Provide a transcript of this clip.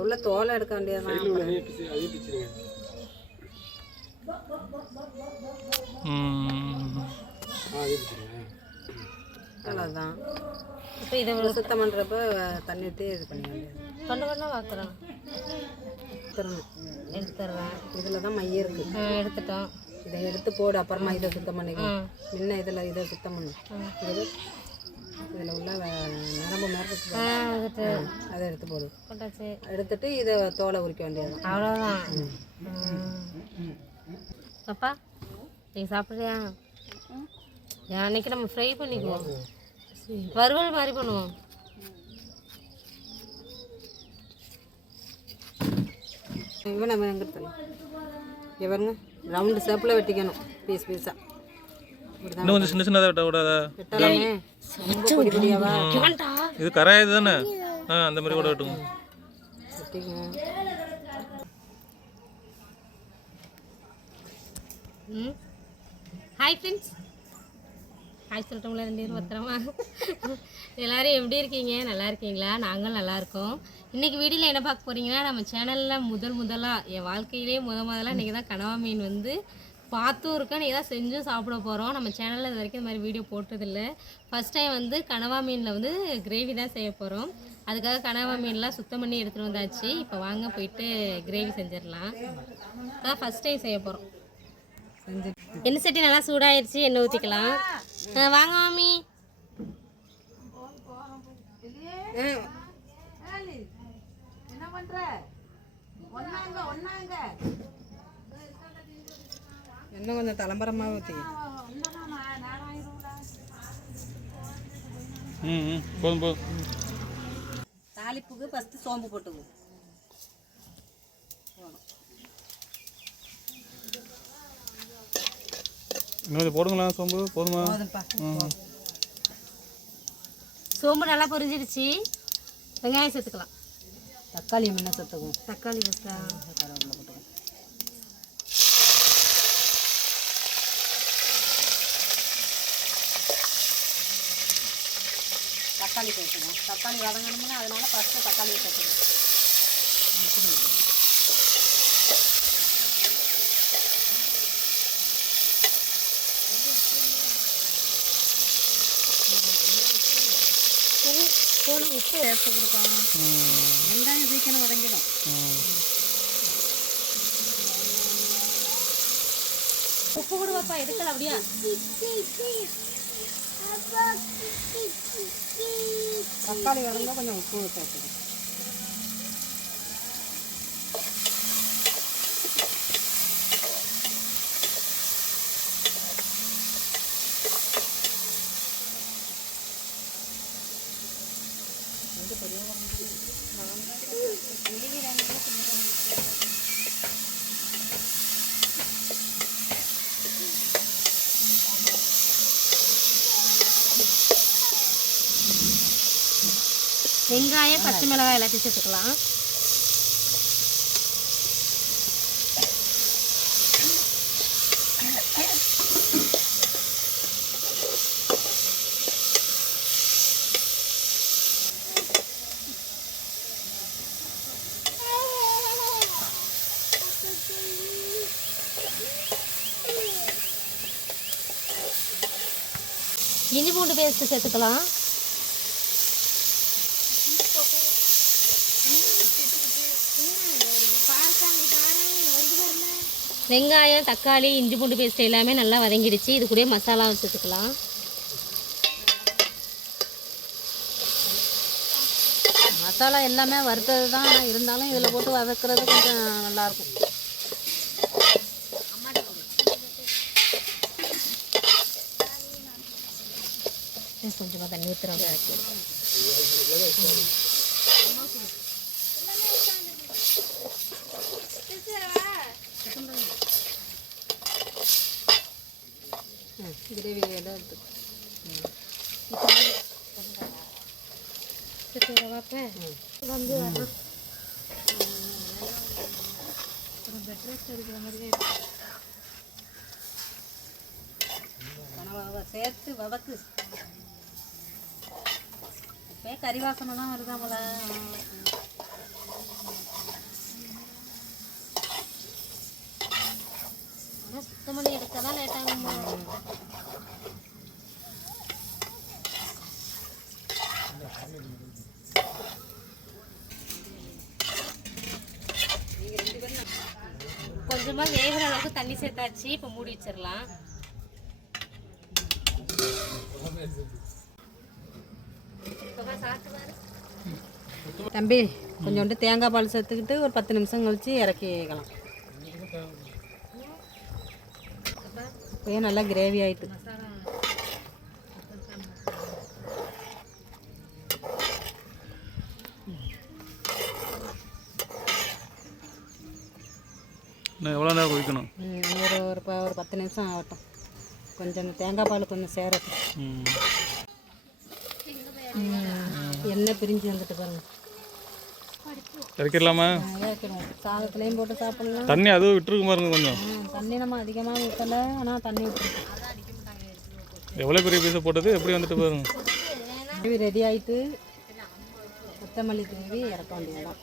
உள்ள தோலை எடுக்க பிச்சுருங்க அவ்வளோதான் இப்போ இதை இவ்வளோ சுத்தம் பண்ணுறப்ப தண்ணி ஊற்றி இது பண்ண கொண்டு கொண்டு பார்க்குறோம் எடுத்துடணும். எடுத்துடுறேன். இதில் தான் மையம் இருக்குது எடுத்துட்டோம். இதை எடுத்து போடு அப்புறமா இதை சுத்தம் பண்ணிக்கலாம் ம். முன்ன இதில் இதை சுத்தம் பண்ணு. இது இதில் உள்ள நரம்பு. வந்துட்டு அதை எடுத்து போடு. எடுத்துட்டு இதை தோலை உரிக்க வேண்டியது. அவ்வளோதான் பாப்பா நீ சாப்பிட்றியா? அன்னைக்கு நம்ம ஃப்ரை பண்ணிக்குவோம். வறுவல் மாதிரி பண்ணுவோம். இவனை வெங்கிறது இவருங்க ரவுண்டு ஷேப்பில் வெட்டிக்கணும் பீஸ் பீஸாக இன்னும் கொஞ்சம் சின்ன சின்னதாக விட்ட பொடியாவா இது கரையாது தானே? ஆ அந்த மாதிரி கூட வெட்டுங்க. ஹாய் ஃப்ரெண்ட்ஸ் ஹாய் சொல்லிட்டோம்ல ரெண்டு பேரும் பத்திரமா. எல்லாரும் எப்படி இருக்கீங்க? நல்லா இருக்கீங்களா? நாங்களும் நல்லா இருக்கோம். இன்றைக்கி வீடியோவில் என்ன பார்க்க போகிறீங்கன்னா நம்ம சேனலில் முதல் முதலாக என் வாழ்க்கையிலே முத முதல்ல இன்றைக்கி தான் கனவா மீன் வந்து பார்த்தும் இருக்கோம். நீ தான் செஞ்சும் சாப்பிட போகிறோம் நம்ம சேனலில் இது வரைக்கும் இந்த மாதிரி வீடியோ போட்டதில்லை. ஃபஸ்ட் டைம் வந்து கனவா மீனில் வந்து கிரேவி தான் செய்ய போகிறோம் அதுக்காக கனவா மீன்லாம் சுத்தம் பண்ணி எடுத்துகிட்டு வந்தாச்சு. இப்போ வாங்க போயிட்டு கிரேவி செஞ்சிடலாம். அதான் ஃபஸ்ட் டைம் செய்ய போகிறோம் செஞ்சு எண்ணெய் சட்டி நல்லா சூடாயிருச்சு. எண்ணெய் ஊற்றிக்கலாம் வாங்க மாமி. இன்னும் கொஞ்சம் தலைம்பரமாக ஊற்றி ம் ம் போதும் போதும் தாளிப்புக்கு ஃபஸ்ட்டு சோம்பு போட்டுக்கு இன்னும் போடுங்களா சோம்பு போதுமா சோம்பு நல்லா பொரிஞ்சிடுச்சு வெங்காயம் சேர்த்துக்கலாம் தக்காளி முன்ன சத்துக்கும் தக்காளி தக்காளி சேர்த்துக்கணும் தக்காளி வதங்கணும்னா அதனால ஃபஸ்ட்டு தக்காளியை சேர்த்துக்கணும் போதும் உப்பு சேர்த்து கொடுப்போம் வெங்காயம் சீக்கிரம் வதங்கிடும் உப்பு கூட பாப்பா எடுக்கல அப்படியா தக்காளி வதங்க கொஞ்சம் உப்பு சேர்த்துக்கணும் வெங்காயம் பச்சை மிளகாய் எல்லாத்தையும் சேர்த்துக்கலாம். இஞ்சி பூண்டு பேஸ்ட்டு சேர்த்துக்கலாம். வெங்காயம் தக்காளி இஞ்சி பூண்டு பேஸ்ட் எல்லாமே நல்லா வதங்கிடுச்சு. இது கூட மசாலா சேர்த்துக்கலாம் மசாலா எல்லாமே வறுத்தது தான். இருந்தாலும் இதில் போட்டு வதக்குறது கொஞ்சம் நல்லாயிருக்கும். கொஞ்சமாக தண்ணி ஊற்றுறோம் கிரேவி எல்லாம் எடுத்து வாப்ப வந்து வரணும் கனவாவை சேர்த்து வதக்கு இப்போ கறி வாசனை தான் வருதாமல ஆனால் சுத்தம் பண்ணி கொஞ்சமாக வேகிற அளவுக்கு தண்ணி சேர்த்தாச்சு. இப்போ மூடி வச்சிடலாம் தம்பி கொஞ்சோண்டு தேங்காய் பால் சேர்த்துக்கிட்டு ஒரு பத்து நிமிஷம் கழித்து இறக்கிக்கலாம். இப்போயே நல்லா கிரேவி ஆயிட்டு. எவ்வளோ நேரம் கொதிக்கணும்? ம், ஒரு ஒரு ஒரு பத்து நிமிஷம் ஆகட்டும். கொஞ்சம் இந்த தேங்காய் பால் கொஞ்சம் சேரட்டும். எண்ணெய் பிரிஞ்சு வந்துட்டு பாருங்க. இறக்கிடலாமா? சாதத்துலேயும் போட்டு சாப்பிடலாம். தண்ணி அதுவும் விட்டுருக்கு பாருங்க கொஞ்சம். தண்ணி நம்ம அதிகமாக ஊற்றலை ஆனால் தண்ணி ஊற்றணும் எவ்வளோ பெரிய பீஸை போட்டது? எப்படி வந்துட்டு பாருங்க. ரெடி ஆயிட்டு கொத்தமல்லி தூவி இறக்க வேண்டியதுதான்.